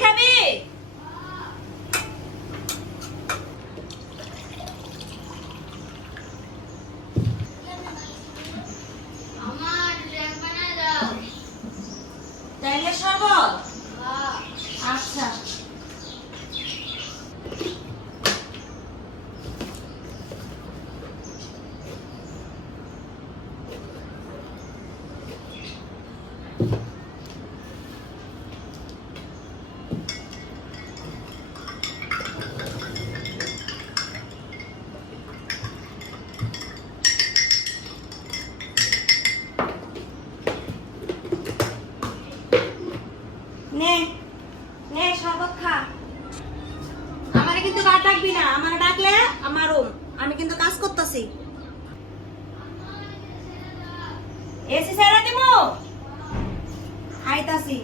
খাবি তাইলে শরবত হ্যাঁ আচ্ছা নে নে শরবত খা। আমারে কিন্তু আর ডাকবি না আমারে ডাকলে আমার আমি কিন্তু কাজ করতেছি। এসি আইতাছি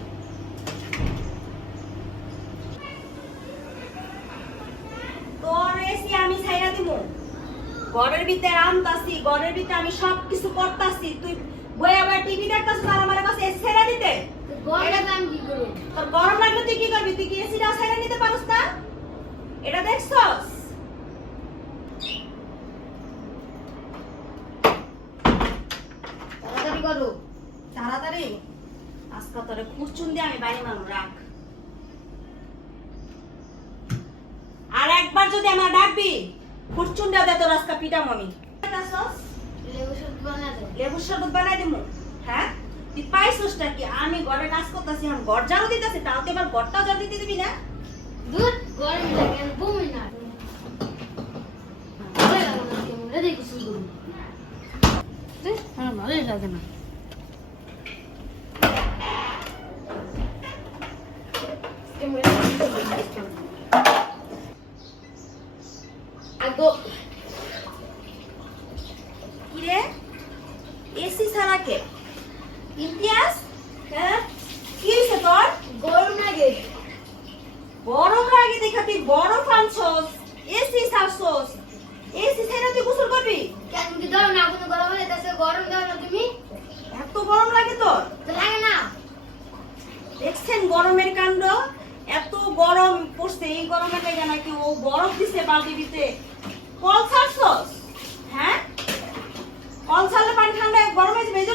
তোর এসি আমি সাইরা দিমু। ঘরের ভিতরে আনতাছি ঘরের ভিতরে আমি সব কিছু করতাছি। তুই বই আবার টিভি দেখতাছিস আর আমার কাছে এসি দিতে তো গরমে আমি কি করব তোর গরম লাগলে তুই কি করবি? তুই কি এসিটা সাইরা নিতে পারস না? এটা দেখছস? তাড়াতাড়ি করো। তাড়াতাড়ি। আজকে তোরে খুরচুন দিয়ে আমি বাড়ি মারব রাখ। আর একবার যদি আমার ডাকবি খুরচুন দিয়ে দে তোর আজকে পিটাম আমি? লেবু শরবত বানায় দাও লেবুর শরবত বানাই দিমু হ্যাঁ? তুই পাইছসটা কি আমি ঘরে কাজ করতেছি আমি ঘর ঝাড়ু দিতেছি তাও তুই আবার ঘরটা ঝাড়ু দিতে দিবি না? দূর গরমে লাগে বমি না ভালোই লাগে কিরে? এসি ছাড়া কে? ইমতিয়াজ হ্যাঁ? কি হয়েছে তোর? গরম লাগে। গরম লাগে দেখা তুই বরফ আনছস এসি ছাড়ছস। এসি ছাড়া তুই গোসল করবি? কেন কি দাও না কোনো গরম হলে তাতে গরম দাও না তুমি? এত গরম লাগে তোর? তো লাগে না। দেখছেন গরমের কাণ্ড? এত গরম পড়ছে এই গরমের লেগে নাকি ও বরফ দিছে বালতিতে কল ছাড়ছস? হ্যাঁ? কল ছাড়লে পানি ঠান্ডা গরম হয়ে যাবে